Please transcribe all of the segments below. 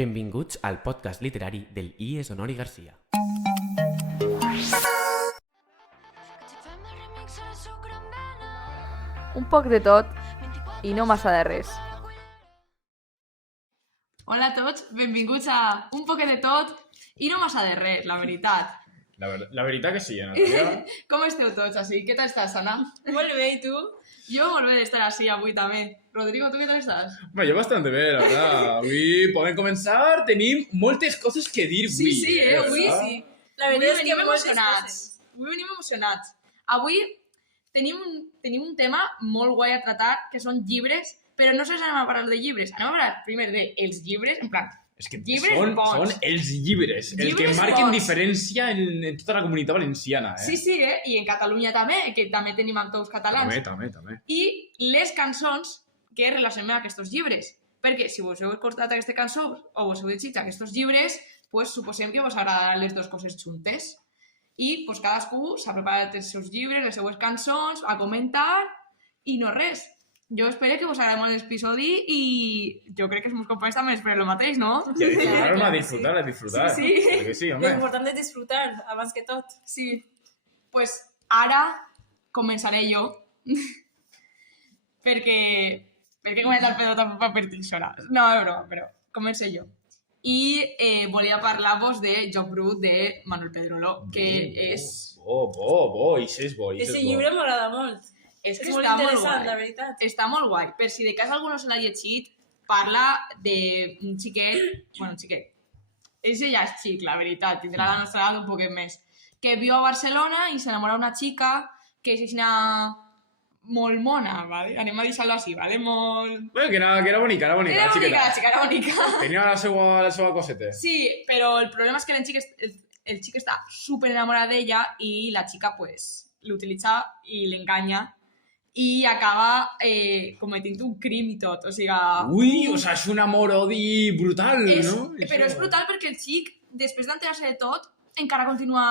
Benvinguts al podcast literari del IES Honori Garcia. Un poc de tot i no massa de res. Hola a tots, benvinguts a Un poquet de tot i no massa de res, la veritat. La veritat que sí, Natalia. Com esteu tots, així? Què tal estàs, Anna? Molt bé, i tu? Jo molt bé d'estar així avui també. Rodrigo, tu què tal estàs? Bueno, yo bastante bé, la verdad. Avui podem començar, tenim moltes coses que dir avui. Sí, avui ¿verdad? sí. La Avui veritat és que venim moltes emocionats. coses. Avui venim emocionats. Avui tenim un tema molt guai a tratar, que són llibres, però no sols anem a parlar de llibres, anem a parlar primer dels llibres, en plan, És que llibres són bons. els llibres, el que Llibres marquen bons. diferència en tota la comunitat valenciana. Sí, i en Catalunya també, que també tenim autors catalans. També. I les cançons que relacionen amb aquests llibres. Perquè si vos heu escoltat aquestes cançons o vos heu llegit aquests llibres, pues, suposem que vos agradaran les dues coses juntes. I pues, cadascú s'ha preparat els seus llibres, les seues cançons, a comentar i no res. Jo espero que vos agradi molt l'episodi i jo crec que els meus companys també esperen el mateix, no? A disfrutar. Sí. Claro que sí, home. L'important és disfrutar, abans que tot. Sí. Pues ara començaré jo. perquè comença el Pedro tampoc per ti sola. No, és broma, però començo jo. I volia parlar-vos de Joc Brut de Manuel Pedrolo, que és... Bo, ix és bo. Aquest llibre m'agrada molt. És que molt està molt interessant, guai. la veritat. Està molt guai. Per si de cas algú no se l'ha llegit, parla d'un xiquet... Bueno, un xiquet. Ese ja és xic, la veritat. Tindrà la nostra edat un poquet més. Que viu a Barcelona i s'enamora d'una xica que és així molt mona, ¿vale? Anem a deixar-lo així, ¿vale? Molt... Bueno, que era bonica, Era bonica, la xica era bonica. Tenia la seva coseta. Sí, però el problema és que el xic està súper enamorat d'ella i la xica, pues, l'utilitza i l'enganya i acaba cometint un crim i tot, o sigui... Ui, o sea, és un amor-odi brutal, no? Però és brutal perquè el xic, després d'enterar-se de tot, encara continua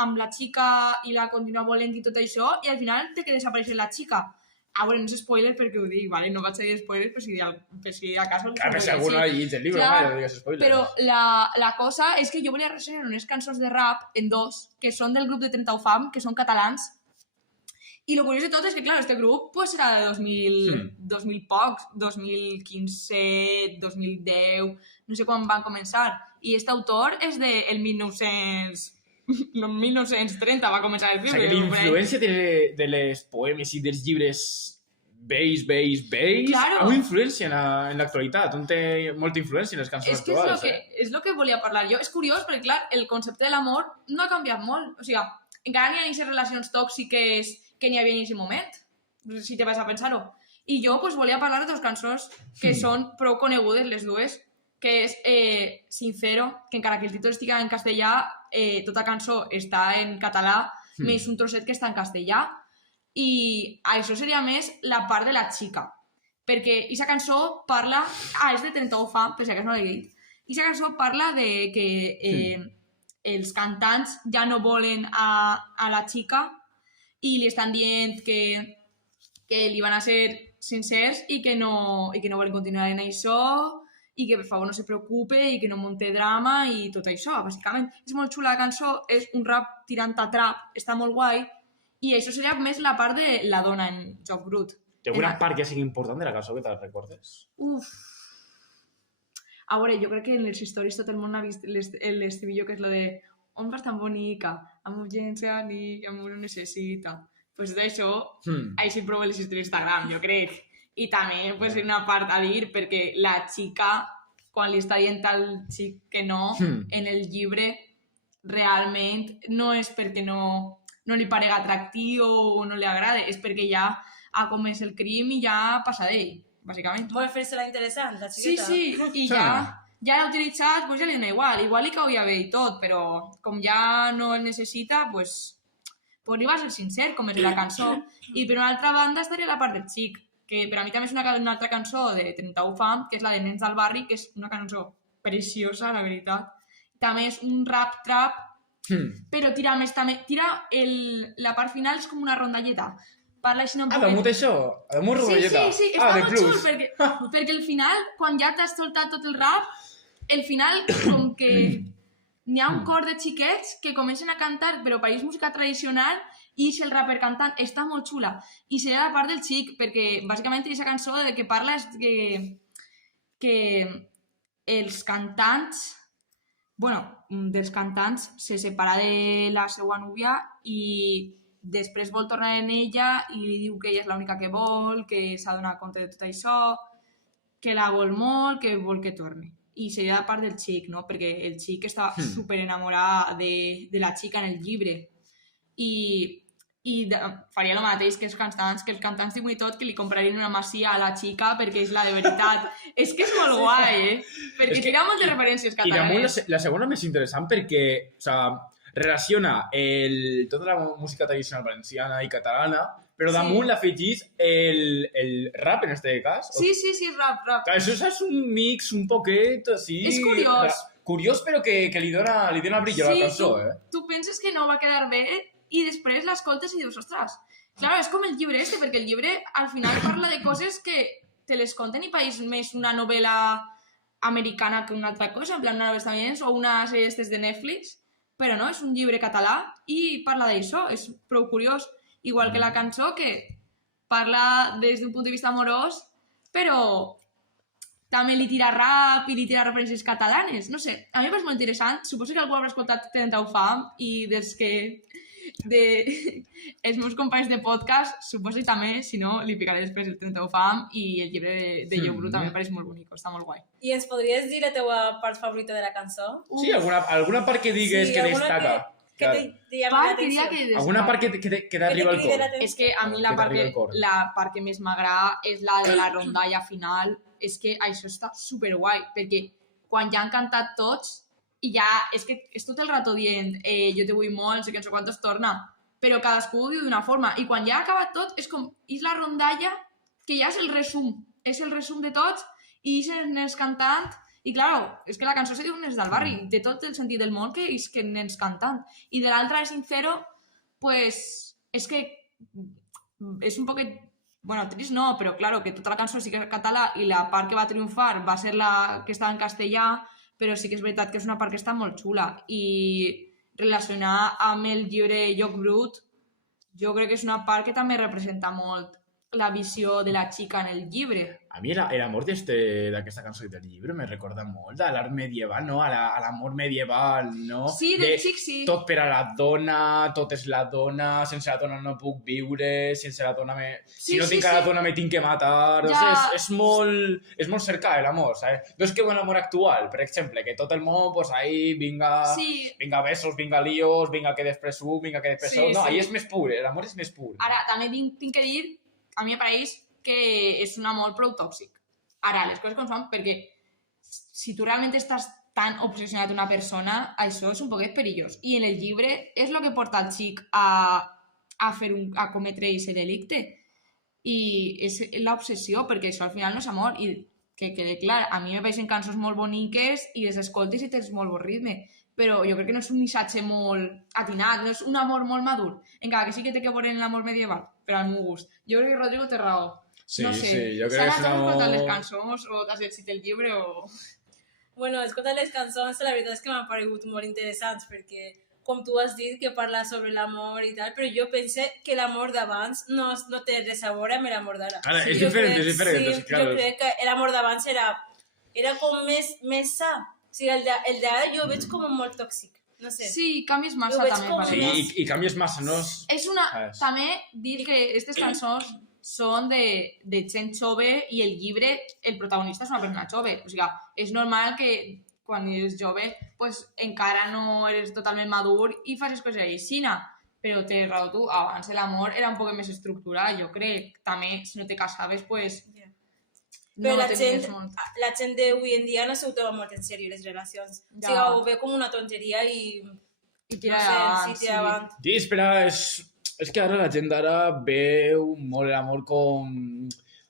amb la xica i la continua volent i tot això, i al final té que desaparèixer la xica. A veure, no és spoiler perquè ho dic, ¿vale? No vaig a dir spoilers per si acaso... Clar, per si algú no ha llegit el llibre, Clar, no digues spoilers. Però la cosa és que jo volia ressenyar unes cançons de rap en dos, que són del grup de 30 Fam, que són catalans, i el curiós de tot és que, clar, este grup pues, serà de 2000 pocs, 2015, 2010, no sé quan van començar. I aquest autor és del 1930, va començar el O film. sigui, que l'influència de les poemes i dels llibres vells, Claro. ha una influència en l'actualitat, on té molta influència en les cançons És que actuals. és el que volia parlar jo. És curiós perquè, clar, el concepte de l'amor no ha canviat molt. O sigui, encara n'hi ha aquestes relacions tòxiques que n'hi havia en aquest moment, si te vas a pensar-ho. I jo pues, volia parlar de dues cançons que són prou conegudes, les dues, que és Sincero, que encara que el títol estigui en castellà, tota cançó està en català, més un trosset que està en castellà, i això seria més la part de la xica, perquè aquesta cançó parla... és de 31 Fam, per si acaso no l'he dit. Aquesta cançó parla de que els cantants ja no volen a la xica i li estan dient que li van a ser sincers i que no volen continuar en això i que per favor no se preocupe i que no munte drama i tot això, bàsicament. És molt xula la cançó, és un rap tirant a trap, està molt guai i això seria més la part de la dona en Joc Brut. Té alguna part que sigui important de la cançó que te'l recordes? A veure, jo crec que en les històries tot el món ha vist l'estribillo que és lo de on vas tan bonica, amb urgència ni amor ho necessita. Pues d'això, així prova les històries d'Instagram, jo crec. I també pues, una part a dir, perquè la xica, quan li està dient al xic que no, en el llibre, realment no és perquè no li parega atractiu o no li agrada, és perquè ja ha comès el crim i ja passa d'ell, bàsicament. Vol fer-se-la interessant, la xiqueta. Sí, i ja l'ha utilitzat, pues ja li dona igual li cauria bé i tot, però com ja no el necessita, pues li va ser sincer, com és la cançó. I per una altra banda estaria la part del xic, que per a mi també és una altra cançó de 31 Fam, que és la de Nens del Barri, que és una cançó preciosa, la veritat. També és un rap-trap, però tira més també... La part final és com una rondalleta. Parla així un poquet... damunt això? Damunt rondalleta? Sí, està molt xul, perquè al final, quan ja t'has soltat tot el rap, el final, com que n'hi ha un cor de xiquets que comencen a cantar, però pareix música tradicional, i el rapper cantant està molt xula. I seria la part del xic, perquè bàsicament aquesta cançó de que parla és que els cantants, dels cantants se separa de la seva núvia i després vol tornar en ella i li diu que ella és l'única que vol, que s'ha donat compte de tot això, que la vol molt, que vol que torni. I seria la part del xic, no? Perquè el xic està super enamorat de la xica en el llibre. I faria el mateix que els cantants diuen i tot, que li comprarien una masia a la xica perquè és la de veritat. És que és molt guai, Perquè tira moltes referències catalanes. I damunt la segona més interessant perquè, o sea, relaciona tota la música tradicional valenciana i catalana, però damunt l'afegís el rap, en este cas. Sí, rap. Això és un mix un poquet, així... És curiós. Curiós, però que li dona brillo a la cançó, Tu penses que no va quedar bé i després l'escoltes i dius, ostres, clar, és com el llibre perquè el llibre al final parla de coses que te les conten i pareix més una novel·la americana que una altra cosa, en plan una novel·la estadounidense o una sèrie d'estes de Netflix, però no, és un llibre català i parla d'això, és prou curiós. Igual que la cançó, que parla des d'un punt de vista amorós, però també li tira rap i li tira referències catalanes. No sé, a mi em pareix molt interessant. Suposo que algú haurà escoltat Trenta Ufam i dels que... els meus companys de podcast, suposo que també, si no, li picaré després el Trenta Ufam i el llibre de Llobru també em pareix molt bonic, està molt guai. I ens podries dir la teua part favorita de la cançó? Sí, alguna part que digues que destaca. Que te llama l'atenció. Alguna part que t'arriba al cor. És que a mi la part que més m'agrada és la de la rondalla final. És que això està superguai, perquè quan ja han cantat tots, i ja, és que és tot el rato dient jo te vull molt, sé que no sé quantos torna, però cadascú ho diu d'una forma, i quan ja ha acabat tot és com, és la rondalla que ja és el resum de tots, i és el nens cantant, i clar, és que la cançó se diu Nens del barri, té tot el sentit del món que és que nens cantant, i de l'altra de Sincero, pues, és que és un poquet, trist no, però claro, que tota la cançó sí que és català i la part que va triomfar va ser la que estava en castellà, però sí que és veritat que és una part que està molt xula i relacionar amb el llibre Joc Brut jo crec que és una part que també representa molt la visió de la xica en el llibre. A mi l'amor d'aquesta cançó del llibre me recorda molt a l'art medieval, no? A l'amor medieval, no? Sí, del xic, sí. Tot per a la dona, tot és la dona, sense la dona no puc viure, sense la dona si no tinc a la dona me tinc que matar. Ja. És molt cercar l'amor, ¿sabes? No és que un amor actual, per exemple, que tot el món, pues ahí, vinga besos, vinga líos, vinga que després vinga que després no, ahí és més pur, l'amor és més pur. Ara, també tinc que dir, a mi em pareix que és un amor prou tòxic. Ara, les coses com són, perquè si tu realment estàs tan obsessionat amb una persona, això és un poquet perillós. I en el llibre és el que porta el xic a cometre aquest delicte. I és l'obsessió, perquè això al final no és amor. I que quede clar, a mi me pareixen cançons molt boniques i les escoltes i tens molt bon ritme. Però jo crec que no és un missatge molt atinat, no és un amor molt madur. Encara que sí que té que veure en l'amor medieval, per al meu gust. Jo crec que Rodrigo té raó. Sí, no sé, sí, jo crec que és una... Has escoltat les cançons o t'has llegit el llibre o... Bueno, he escoltat les cançons, la veritat és que m'han paregut molt interessants perquè, com tu has dit, que parla sobre l'amor i tal, però jo pense que l'amor d'abans no té res a veure amb l'amor d'ara. Ara, és diferent, és diferent. Sí, jo crec que l'amor d'abans era com més sa. O sigui, el d'ara jo ho veig com molt tòxic. No sé. Sí, canvies massa també. Sí, i canvies massa, no? És una... També dir que aquestes cançons són de gent jove i el llibre, el protagonista és una persona jove. O sigui, és normal que quan eres jove pues, encara no eres totalment madur i fas les coses així. Però tens raó tu, abans l'amor era un poc més estructurat, jo crec. També, si no te casaves, pues... Però la gent d'avui en dia no s'ho toma molt en sèrio, les relacions. O sigui, ho ve com una tonteria i tira davant. Sí, espera, és que ara la gent d'ara veu molt l'amor com...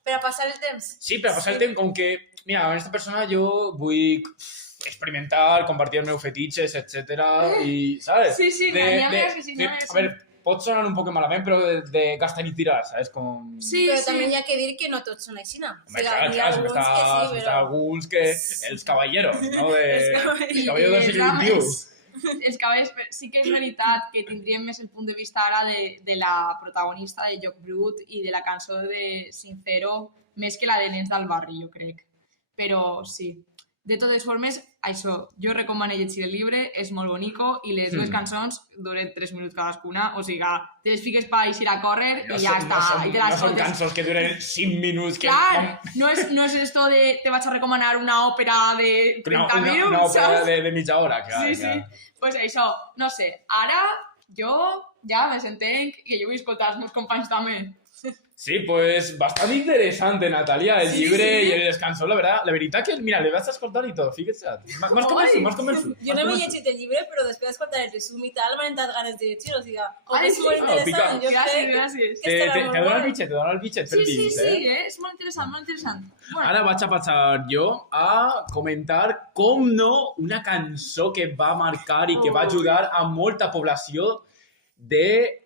Per a passar el temps. Sí, per a passar el temps, com que, mira, amb aquesta persona jo vull experimentar, compartir els meus fetitxes, etc. I, ¿sabes? Sí, n'hi ha més que si no és... A veure, pot sonar un poc malament, però de gastar i tirar, saps? Com... Sí, Però sí. també hi ha que dir que no tots són així, no? Home, clar, sempre està alguns que... Els caballeros, no? Els caballeros del segle XXI. Els cabells, sí que és veritat que tindríem més el punt de vista ara de la protagonista de Joc Brut i de la cançó de Sincero, més que la de Nens del Barri, jo crec. Però sí. De totes formes, això, jo recomano llegir el llibre, és molt bonico i les dues cançons duren 3 minuts cadascuna, o sigui, te les fiques per eixir a córrer i ja està. No són cançons que duren 5 minuts. Clar, no és esto de te vaig a recomanar una òpera de 30 minuts, una òpera saps? de mitja hora, clar. Sí, sí. Pues això, no sé, ara jo ja me sentenc i jo vull escoltar els meus companys també. Sí, pues bastante interesante, Natalia, el llibre i les cançons, la veritat que, mira, le vas a escoltar i tot, fíjate. M'has convençut. Jo no m'he llegit el llibre, però després d'escoltar el resum i tal, m'han entrat ganes de llegir-lo, o sigui, és sí? molt interessant, jo crec Gràcies. que estarà molt Te guai. dono el bitxet per Sí, dins, és molt interessant, molt interessant. Bueno, Ara vaig a passar jo a comentar, com no, una cançó que va marcar i que va ajudar a molta població de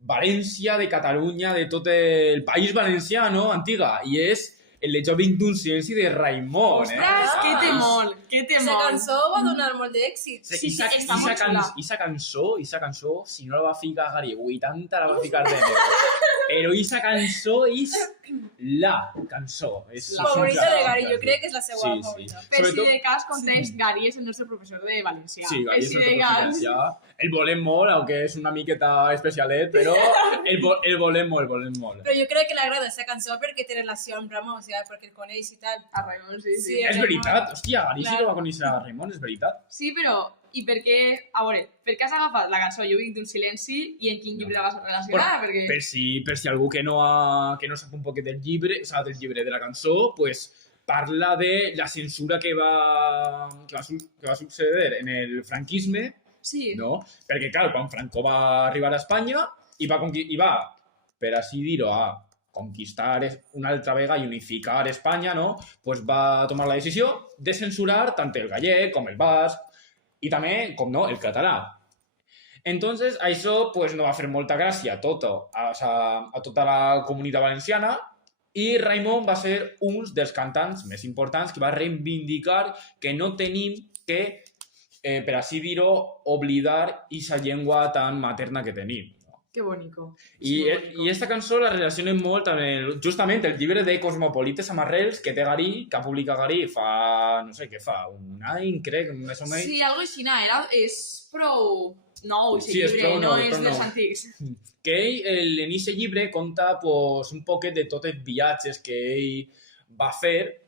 València, de Catalunya, de tot el país valencià, no? Antiga. I és el de Jo vinc d'un silenci de Raimon, ostres, que té molt, que té Aquesta molt. cançó va donar molt d'èxit. Sí, està molt xula. Esa cançó, si no la va ficar Gary 80, la va ficar de però esa cançó és la cançó. És La favorita de Gary, jo sí. crec que és la seva Sí, sí. favorita. Per si Sobretot- de cas, context, Gary és el nostre professor de valencià. Sí, Gary és si el de que cas. valencià. El volem molt, aunque és una miqueta especialet, però el volem molt, el volem molt. Però jo crec que l'agrada aquesta cançó perquè té relació amb Ramon, o sigui, perquè el coneix i tal. A Raimon, sí, sí. Sí, És veritat, hòstia, Gary sí que Claro. va conèixer a Raimon, és veritat. Sí, però... I per què... A veure, per què has agafat la cançó Jo vinc d'un silenci i en quin llibre la vas a relacionar? Perquè... Per si algú que no sap un poquet del llibre, o sea, del llibre de la cançó, pues parla de la censura que va suceder en el franquisme, Sí. no? Perquè, clar, quan Franco va arribar a Espanya i va, per així dir-ho, a conquistar una altra vegada i unificar Espanya, no? Pues va tomar la decisió de censurar tant el gallec com el basc i també, com no, el català. Entonces, això pues, no va fer molta gràcia a tota la comunitat valenciana i Raimon va ser un dels cantants més importants que va reivindicar que no tenim que, per així dir-ho, oblidar aquesta llengua tan materna que tenim. Que bonico. I aquesta cançó la relacionen molt amb justament el llibre de Cosmopolites amb arrels que té Gary, que ha publicat Gary fa, no sé què fa, un any, crec, més o menys. Sí, algo així, és prou nou, Sí, és llibre, prou nou, no és és prou dels nou. antics. Que ell, en aquest llibre, conta pues, un poquet de tots els viatges que ell va fer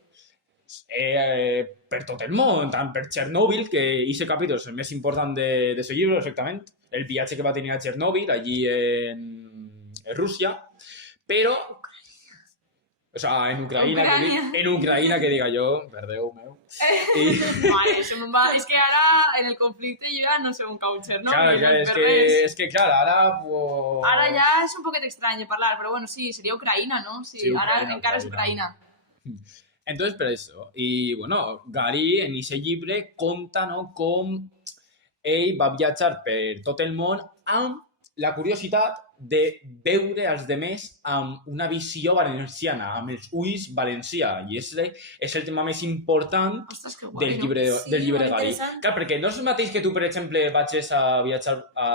per tot el món, tant per Txernòbil, que aquest capítol és el més important de aquest llibre, exactament, el viatge que va tenir a Txernòbil, allí en Rússia, però... O sea, en Ucraïna, que diga jo, per Déu meu. Vale, això me'n va... És que ara, en el conflicte, jo ja no sé on cau Txernòbil. Clar, és que, clar, ara... Pues... Ara ja és un poquet estrany de parlar, però bueno, sí, seria Ucraïna, no? Sí, ara encara és Ucraïna. Entonces, per això. I, bueno, Gary, en aquest llibre, conta, no, com ell va viatjar per tot el món amb la curiositat de veure els demés amb una visió valenciana, amb els ulls valencià. I és el tema més important Ostres, que guai, del llibre, Sí, del llibre molt Gary. interessant. Clar, perquè no és el mateix que tu, per exemple, vagis a viatjar a,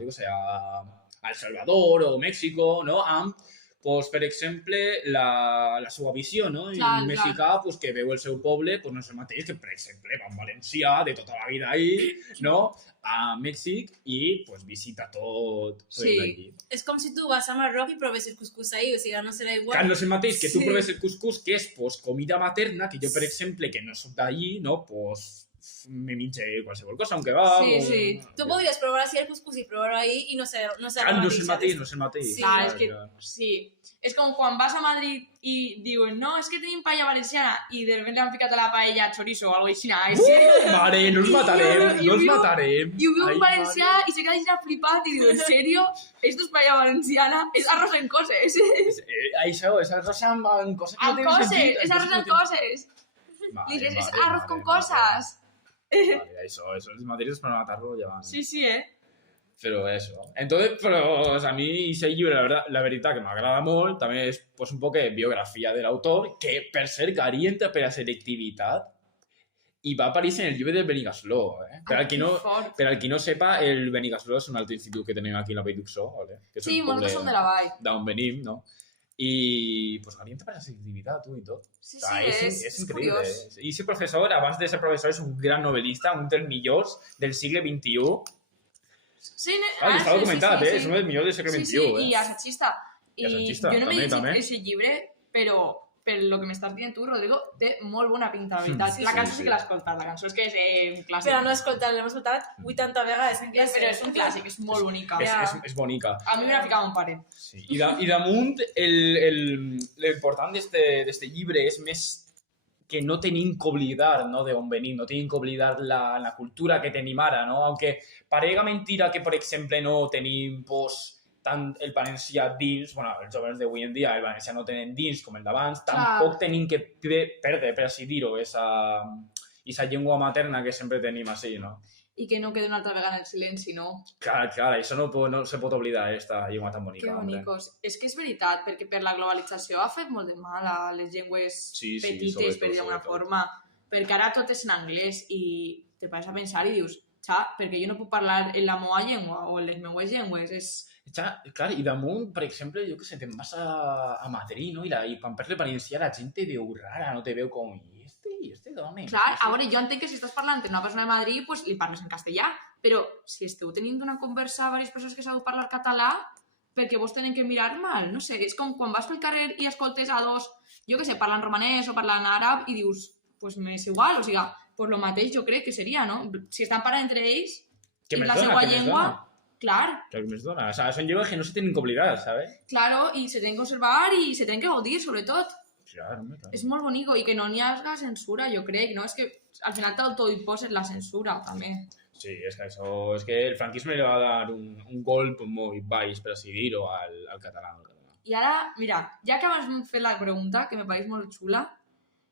jo què sé, a El Salvador o Mèxico, no? Amb, pues, per exemple, la seva visió, no? I Clar, un mexicà pues, que veu el seu poble pues, no és el mateix que, per exemple, va en valencià de tota la vida ahí, no? A Mèxic i pues, visita tot Sí. allí. És com si tu vas a Marroc i proves el cuscús ahí, o sigui, no serà igual. Clar, no és el mateix que tu Sí. proves el cuscús, que és pues, comida materna, que jo, per exemple, que no soc d'allí, no? Pues, me minge qualsevol cosa, aunque va... Sí, sí. Tu podries provar així el cuscús i provar-ho ahí i no serà Clar, no és el mateix, no és el mateix. Sí. Clar, és que... Sí. És com quan vas a Madrid i diuen no, és que tenim paella valenciana i de repente han ficat a la paella chorizo o alguna cosa així. Mare, no els matarem, no els matarem. I ho veu Ai, un valencià i se queda així flipat i diu, ¿en serio? ¿Esto es paella valenciana? Es arroz en coses. Això, és arròs amb coses que no Amb tenen coses, sentit. és arroz en coses. Vale, I dius, és vale, arroz vale, con vale. cosas. Vale, això, els madriles per matar-lo ja van. Sí, Pero eso. Entonces, pues, a mi ese llibre, la veritat, que m'agrada molt, també és pues, un poc de biografia de l'autor, que per ser Garí entra per a selectivitat i va aparèixer en el llibre del Benigasló. Per al qui no sepa, el Benigasló és un altre institut que tenim aquí a la Vall d'Uxó, ¿vale? Que és Sí, un molts poble som de la vall. d'on venim, no? I pues Garí entra per a selectivitat, tu, i tot. Sí, O sea, sí, és és increïble. curiós. I ese professor, abans de ser professor, és un gran novel·lista, un dels millors del segle XXI. Sí, Està documentat, sí. És un dels millors del segle Sí, XXI, sí, i assagista. I assagista, jo no m'he llegit també. aquest llibre, però per lo que m'estàs dient tu, Rodrigo, té molt bona pinta, la veritat. Sí, La sí, cançó sí. sí que l'he escoltat, la cançó és que és clàssic. Però no l'hem escoltat 80 vegades en classe. Però és un clàssic, és molt bonica. És bonica. A mi me la ficava un pare. Sí. I damunt, l'important d'este llibre és més que no tenim que oblidar, no, d'on venim, no tenim que oblidar la cultura que tenim ara, no? Aunque parega mentira que, per exemple, no tenim pues, tant el valencià dins, bueno, els joves d'avui en dia el valencià no tenen dins com el d'abans, tampoc tenim que perdre, per així dir-ho, esa llengua materna que sempre tenim així, no? I que no quedi una altra vegada en el silenci, no? Clar, això no se pot oblidar, esta llengua tan bonica. Que bonicos. És que és veritat, perquè per la globalització ha fet molt de mal a les llengües petites, per dir d'alguna forma, perquè ara tot és en anglès i te pares a pensar i dius, perquè jo no puc parlar en la meva llengua o en les meues llengües, és... Clar, i damunt, per exemple, jo que sé, te'n vas a Madrid, no? I quan parles valencià la gent te veu rara, no te veu com... I este dona? Clar, a veure, jo entenc que si estàs parlant amb una persona de Madrid, pues li parles en castellà, però si esteu tenint una conversa a diverses persones que sabeu parlar català, perquè vos tenen que mirar mal, no sé, és com quan vas pel carrer i escoltes a dos, jo que sé, parlant romanès o parlant àrab i dius, pues m'és igual, o sigui, pues lo mateix jo crec que seria, no? Si estan parlant entre ells, que i la dona, seva que llengua, clar. Que més dona, o sea, son llengües que no se tienen que oblidar, ¿sabes? Claro, y se tienen que observar y se tienen que gaudir, sobretot. Claro. És molt bonico i que no n'hi hagi censura, jo crec, no? És que al final t'autoimposes la censura, també. Sí, és que el franquisme li va dar un golp molt baix, per així dir-ho, al català. I ara, mira, ja que abans m'hem fet la pregunta, que me pareix molt xula,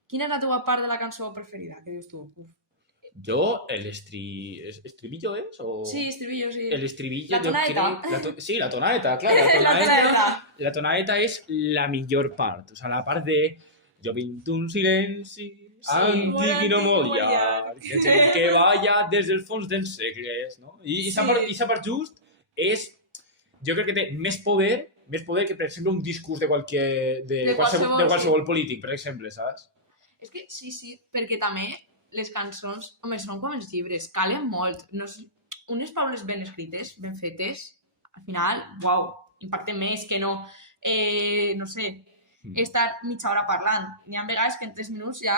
quina és la teva part de la cançó preferida? Què dius tu? Jo, ¿estribillo es? O... Sí, estribillo, sí. El estribillo, La tonadeta. Sí, la tonadeta, claro. La tonadeta és la millor part. O sea, la part de... Jo vinc un silenci antic i no molt llarg, que vaya des del fons dels segles, no? I esa part just és... Jo crec que té més poder que, per exemple, un discurs de qualsevol polític, per exemple, saps? És que sí, perquè també les cançons, home, són com els llibres, calen molt. Unes paraules ben escrites, ben fetes, al final, uau, impacten més que no, no sé, estar mitja hora parlant. N'hi ha vegades que en 3 minuts ja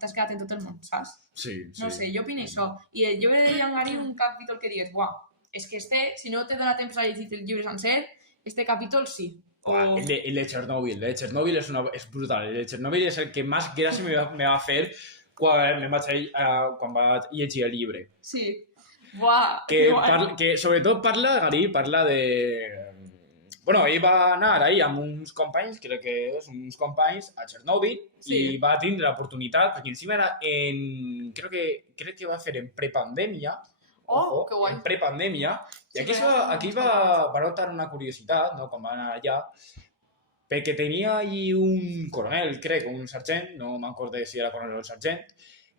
t'has quedat en tot el món, saps? Sí. No sé, jo opino això. I el llibre de Jean Garí, un capítol que digues, uau, és que si no te dona temps a llegir el llibre sencer, este capítol sí. El de Chernobyl. El de Chernobyl és brutal. El de Chernobyl és el que més gràcia me va fer quan vaig llegir el llibre. Sí. Buah. Que sobretot Garí parla de... Bueno, ell va anar ahí amb uns companys, crec que és uns companys, a Chernobyl, i va tindre l'oportunitat, perquè encima era crec que va fer en prepandèmia, que guai. En prepandèmia, i aquí va notar una curiositat, no?, quan va anar allà, perquè tenia allí un coronel, crec, un sergent, no m'acordo si era coronel o sergent,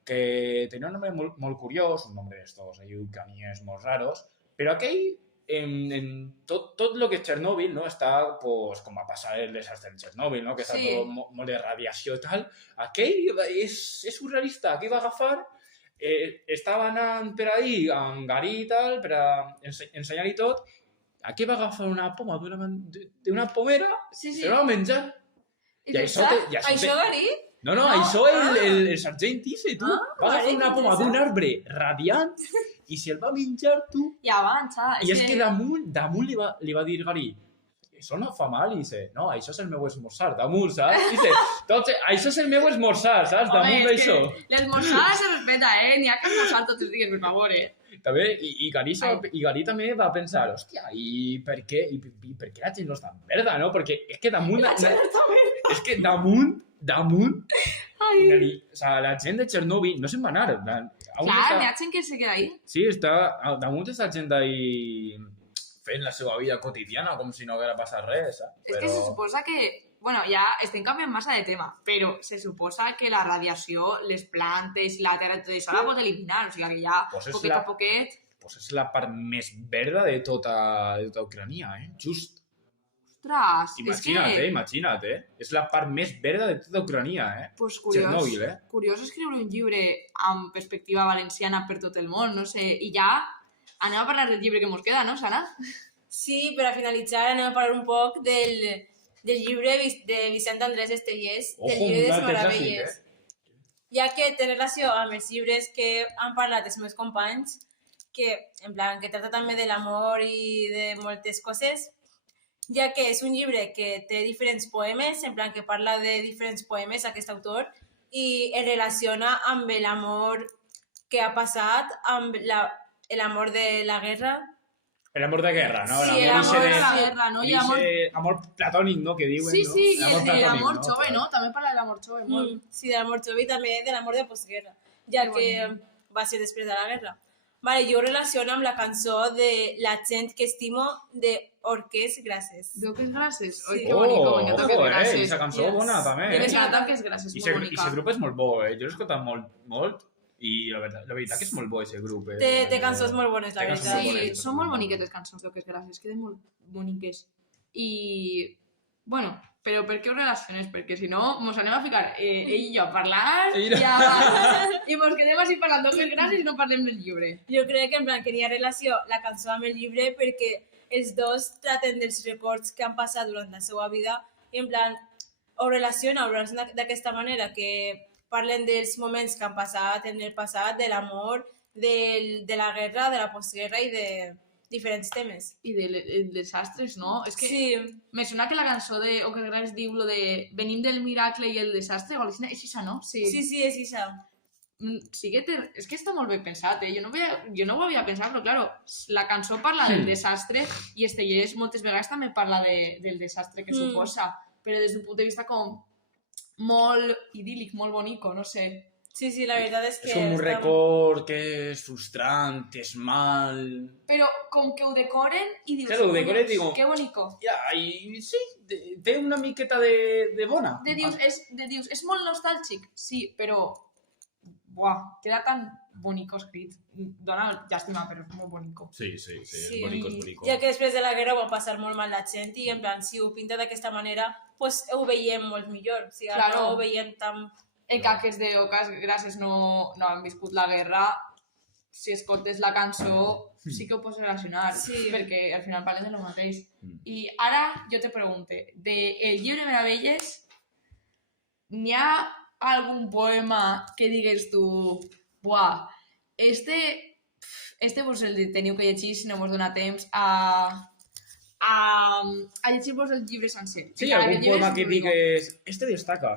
que tenia un nombre molt curiós, un nombre d'estos ucranians molt raros, però aquell, tot lo que és Chernobyl, no, està, pues, com va passar el desastre de Chernobyl, no, que està tot molt de radiació i tal, aquell és surrealista, aquell va agafar, estava anant per ahí amb Garí i tal, per a ensenyar-hi tot, aquí va agafar una poma d'una pomera, se la va menjar. I això Garí? No, això el sergent Isse, tu. Va agafar una poma d'un arbre radiant i se'l va menjar, tu. I avança. I és que damunt li va dir Garí, això no fa mal, Isse. No, això és el meu esmorzar, damunt, saps? Isse, això és el meu esmorzar, saps? Damunt d'això. L'esmorzar se respeta, N'hi ha que esmorzar tots els dies, per favor, També, i Garí també va pensar, hòstia, i per què la gent no està en verda, no? Perquè és que damunt damunt, Ai. o sea, la gent de Chernobyl no se'n va anar. Clar, hi ha gent que se queda ahí. Sí, damunt està gent ahí fent la seva vida quotidiana com si no haguera passat res, saps? És que se suposa que... Bueno, ja estem canviant massa de tema, però se suposa que la radiació, les plantes, la terra, tot això la pot eliminar. O sigui que ja, Pues és poquet a poquet... Pues és la part més verda de tota Ucrània, Just. Ostres, Imagina't, és que... imagina't, És la part més verda de tota Ucrània, Pues curiós, Chernobyl, curiós escriure un llibre amb perspectiva valenciana per tot el món, no sé, i ja anem a parlar del llibre que mos queda, no, Sara? Sí, per a finalitzar anem a parlar un poc del llibre de Vicent Andrés Estellés, del Ojo, llibre un de les altre meravelles. Ja que té relació amb els llibres que han parlat els meus companys, que, en plan, que tracta també de l'amor i de moltes coses, ja que és un llibre que té diferents poemes, en plan que parla de diferents poemes aquest autor, i es relaciona amb l'amor que ha passat, amb l'amor de la guerra. El amor de guerra, no? Sí, L'amor de la sí. guerra, no? I I l'amor... amor platònic, no? Que diuen, Sí, no? sí, i el de platònic, l'amor no? jove, Clar. no? També parla de l'amor jove, molt. Sí, de l'amor jove i també de l'amor de postguerra, ja Que que bonic. va ser després de la guerra. Vale, jo ho relaciono amb la cançó de La gent que estimo de Orqués Grasses. Veo que es grases. Ay, Sí. qué bonito, me encanta que es ojo, grases. esa cançó Yes. bona, també, Me encanta que es grases, I muy ese bonica. grup és molt bo, Jo l'he escoltat molt, i la veritat que és molt bo, ese grup, Té cançons molt bones, la Té cançons veritat. molt Sí, bones. són molt boniques les cançons, veo que es grases, queden molt boniques. I, bueno, però per què ho relaciones? Perquè si no, mos anem a ficar ell i jo a parlar I i mos quedem així parlant d'oques grasses i no parlem del llibre. Jo crec que en plan que n'hi ha relació la cançó amb el llibre perquè els dos traten dels records que han passat durant la seva vida i en plan ho relaciona d'aquesta manera, que parlen dels moments que han passat en el passat, de l'amor, de la guerra, de la postguerra i de diferents temes. I de desastres, no? És que Sí, me sona que la cançó de Oques Grasses diu lo de venim del miracle i el desastre, o és això, no? sí, és això. Sí que és que està molt ben pensat, Jo no ho havia pensat, però claro, la cançó parla del desastre i Estellés moltes vegades també parla del desastre que suposa, però des d'un punt de vista com molt idíl·lic, molt bonico, no sé. Sí, la veritat és que... És com un record que és frustrant, que és mal... Però com que ho decoren i dius... Claro, ho decoren i digo- Que bonico. Ja, i sí, té una miqueta de bona. Dius, és molt nostàlgic, sí, però... Buah, queda tan bonico escrit. Dona llàstima, però és molt bonico. Sí, Sí. és bonico. Ja que després de la guerra ho va passar molt mal la gent i en plan, si ho pinta d'aquesta manera, pues ho veiem molt millor. O sigui, Claro. no ho veiem tan... En caques de Ocas Grasses no han viscut la guerra, si escoltes la cançó sí que ho pots relacionar, Sí. perquè al final parlen de lo mateix. Mm. I ara jo te pregunte, de El llibre Meravelles, n'hi ha algun poema que digues tu, buah, este vos el teniu que llegir si no vos dona temps a llegir-vos el llibre sencer. Sí, Encara algun el llibre poema és que molt bonic. digues... Este destaca.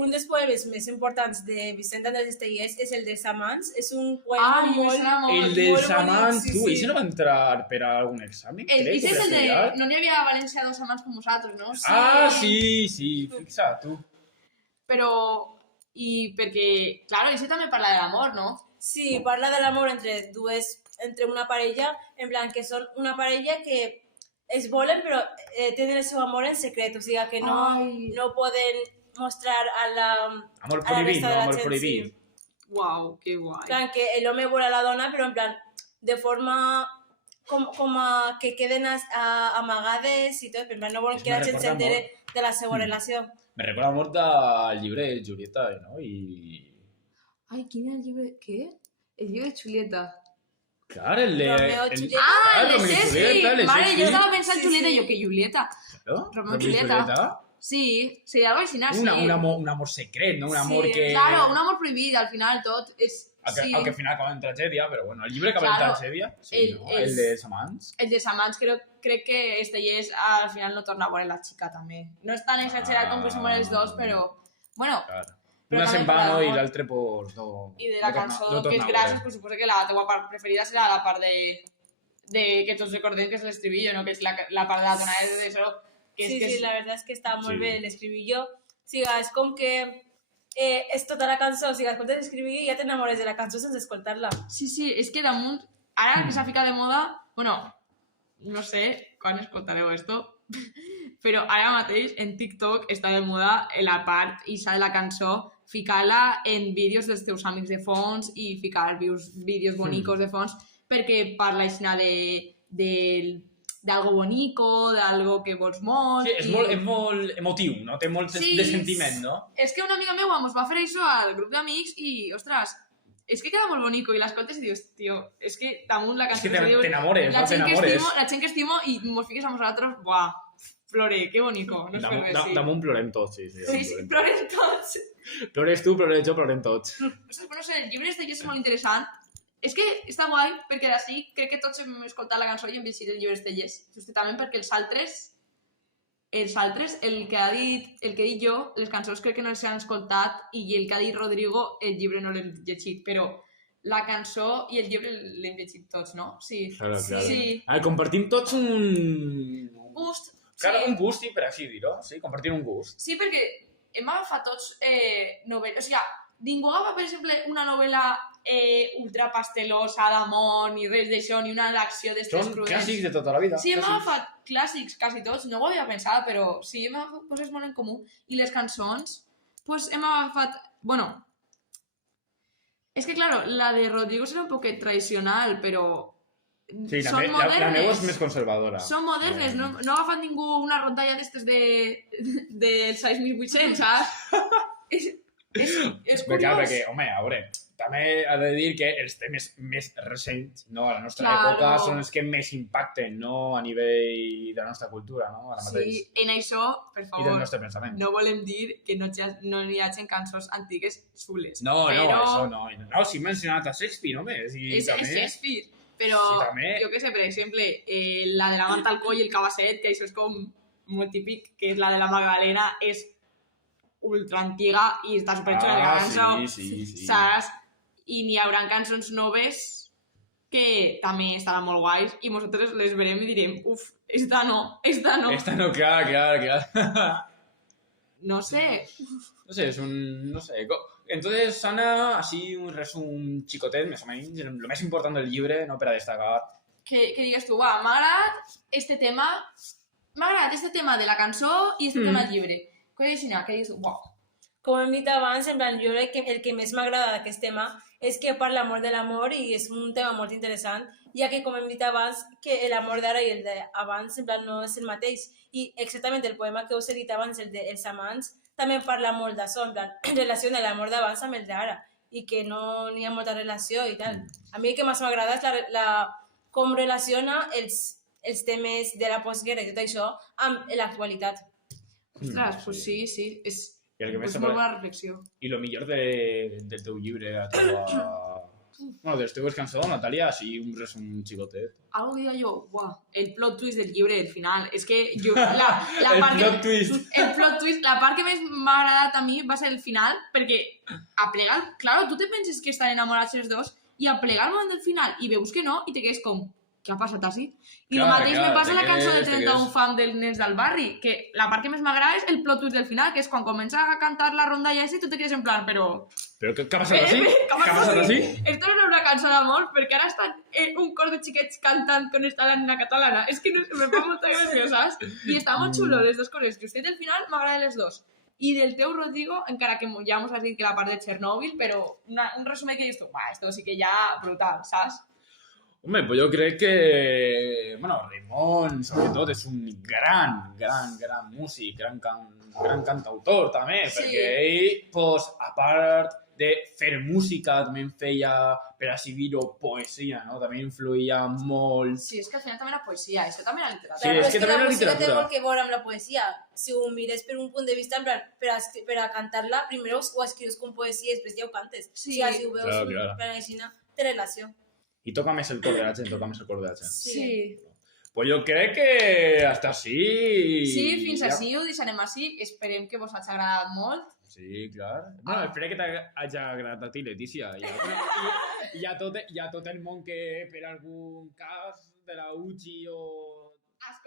Un dels poemes més importants de Vicent Andrés Estellés és el dels amants. És un Ah, poema me molt... sona molt. El dels molt bonic, amants, sí, tu, sí. i no va entrar per a algun examen? Ese és el de... estudiar? No n'hi havia a València dos amants com vosaltres, no? Ah, sí, fixa, tu. Però... I perquè, claro, ese també parla de l'amor, no? Sí, parla de l'amor entre una parella, en plan que són una parella que es volen però tenen el seu amor en secret, o sigui que Ai. no poden mostrar a la Amor a la prohibit, resta no? de la Amor gent, prohibit. sí. Uau, que guai. En plan que l'home vol a la dona, però en plan de forma que queden amagades i tot, en plan no volen Això que la me gent recorda s'entere de la seva relació. Me recorda molt al llibre de Julieta, no? I... Ai, quin és el llibre... Què? El llibre de Julieta. Clar, el de... Romeo i Julieta. Ah, Romeo el y de Julieta, Ceci! Mare, jo estava pensant Sí, Julieta sí. i jo, que Julieta? Claro, Romeo y Julieta. Sí, seria algo així, sí. Un amor secret, no? Un amor Sí, que... Claro, un amor prohibit, al final tot és... Sí. Aunque al final acaba en tragèdia, però bueno, el llibre acaba Claro, en tragèdia. Sí, no? és- El de Samants. El de Samans crec que Estellés al final no torna a veure la xica també. No és tan exagerat com que som els dos, però... Bueno, Claro. Però Una també se'n parla va, no? I d'amor. l'altre, pues, no... i de la no torna- cançó no que torna és a gràcies, veure. pues suposo que la teua part preferida serà la part de que tots recordem que és l'estribillo, no? Que és la part de la tonada de eso, que és Sí, que sí, és... la verdad es que está muy Sí. bien el estribillo. sigui, és com que és tota la cançó, o sigui, escoltes escriure i ja t'enamores de la cançó sense escoltar-la. Sí, és que damunt, ara que s'ha ficat de moda, bueno, no sé quan escoltareu esto, però ara mateix en TikTok està de moda la part ixa de la cançó, ficar-la en vídeos dels teus amics de fons i ficar vídeos bonicos de fons perquè parla aixina d'algo bonico, d'algo que vols molt... Sí, és molt emotiu, no? Té molt de sentiment, no? És que una amiga meva mos va fer això al grup d'amics i, ostres, és que queda molt bonico i l'escoltes i dius, tio, és que damunt la cançó... És que t'enamores, no? T'enamores. La gent que estimo i mos fiques a nosaltres, buah, ploré, que bonico. No és per bé, sí. Damunt plorem tots, sí. Sí, plorem tots. Plores tu, plores jo, plorem tots. Ostres, no sé, el llibre este és molt interessant. És que està guai, perquè d'ací crec que tots hem escoltat la cançó i hem llegit el llibre Estellers. Justament perquè els altres, el que he dit jo, les cançons crec que no les han escoltat i el que ha dit Rodrigo, el llibre no l'hem llegit, però la cançó i el llibre l'hem llegit tots, no? Sí. Claro. Sí. A veure, compartim tots un Gust. Claro, un gust, sí, per així dir-ho. Sí, compartim un gust. Sí, perquè hem agafat tots novel·les. O sigui, ningú agafa, per exemple, una novel·la ultra pastelosa d'amor, ni res d'això, ni una d'acció d'estes Són crudels. clàssics de tota la vida. Sí, hem agafat clàssics, quasi tots, no ho havia pensat, però sí, hem agafat coses molt en comú. I les cançons, pues hem agafat... Bueno, és que, claro, la de Rodrigo serà un poquet tradicional, però... Sí, són la modernes. meva és més conservadora. Són modernes, no ha agafat ningú una rondalla d'estes dels 6.800, saps? És Clar, curiós. perquè, home, a veure, també ha de dir que els temes més recents, no, a la nostra Claro. època, són els que més impacten, no, a nivell de la nostra cultura, no, ara mateix. Sí, en això, per I del favor, nostre pensament. no volem dir que no hi hagi cançons antigues xules. No, però... això no. No, sí he mencionat a Shakespeare, només. I És també... Shakespeare, però Sí, també. jo què sé, per exemple, la de la manta al coll i el cabasset, que això és com molt típic, que és la de la Magdalena, és ultra antiga i està superxula la cançó, sí. saps? I n'hi haurà cançons noves que també estaran molt guais i nosaltres les verem i direm, uf, esta no. Esta no, clar. No sé, No sé, es un... no sé. Entonces, Ana, así un resum chicotet, més o menys, lo més important del llibre, no per a destacar. que digues tu, va, m'ha agradat este tema de la cançó i este tema del llibre. Què dius tu? Uau. Com hem dit abans, en plan, jo crec que el que més m'agrada d'aquest tema és que parla molt de l'amor i és un tema molt interessant, ja que, com hem dit abans, que l'amor d'ara i el d'abans, en plan, no és el mateix. I exactament el poema que us he dit abans, el dels amants, també parla molt d'això, en plan, relaciona l'amor d'abans amb el d'ara i que no n'hi ha molta relació i tal. A mi el que més m'agrada és com relaciona els temes de la postguerra i tot això amb l'actualitat. Ostres, pues sí. I el que més És molt bona reflexió. I el millor del teu llibre, la teua... Bueno, de les teues cançons, Natàlia, sí, un resum xicotet. Algo que diga jo, uau, el plot twist del llibre, el final. És que jo... El plot twist. El plot twist, la part que més m'ha agradat a mi va ser el final, perquè a plegar... Claro, tu te penses que estan enamorats els dos i a plegar al moment del final i veus que no i te quedes com... Què ha passat així? I el mateix me passa a la cançó de 31 fam dels nens del barri, que la part que més m'agrada és el plot twist del final, que és quan comença a cantar la rondalla i tu te quedes en plan, però... Però què ha passat així? Què ha passat així? Esto no és una cançó d'amor, perquè ara estan un cor de xiquets cantant con esta nena catalana. És que no, me fa molta gràcia, saps? I està molt xulo, les dues coses. Justet el final m'agrada les dos. I del teu, Rodrigo, encara que ja mos has dit que la part de Chernobyl, però un resumen que dius tu, esto sí que ja brutal, saps? Home, pues yo creo que... Bueno, Raimon, sobretot, és un gran músic, gran cantautor, també, Sí. perquè ell, pues, a part de fer música, també en feia, per així dir-ho, poesia, no? També influïa molt... Sí, és que al final també era poesia, això també era literatura. Sí, Però és que també la la música té literatura. molt que veure amb la poesia. Si ho mires per un punt de vista, en plan, per a cantar-la, primer ho escrius com poesia i després ja ho cantes. Sí. O sigui, si ho veus, Claro. per així, té relació. I toca més el cor de la gent, Sí. Pues jo crec que hasta així... Sí, fins ja. així ho deixarem així. Esperem que vos hagi agradat molt. Sí, clar. Bueno, espero que t'hagi agradat a ti, Letícia. I a tot el món que per algun cas de la UGI o...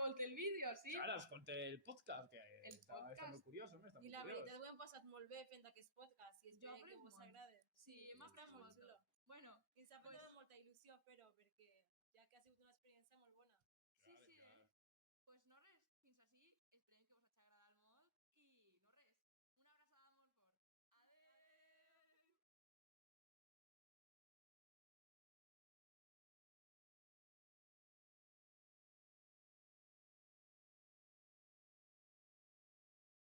escolti el vídeo, sí. Ara, escolta el podcast, que està podcast. molt curiós, home, està I molt la curiós. veritat ho hem passat molt bé fent aquest podcast i Jo espero que aprenc vos molt. agrade. Sí, està m'ha molt molt. xulo. Bueno, I ens ha fet molta il·lusió fer-ho perquè ja que ha sigut una experiència molt bona. sí, sí,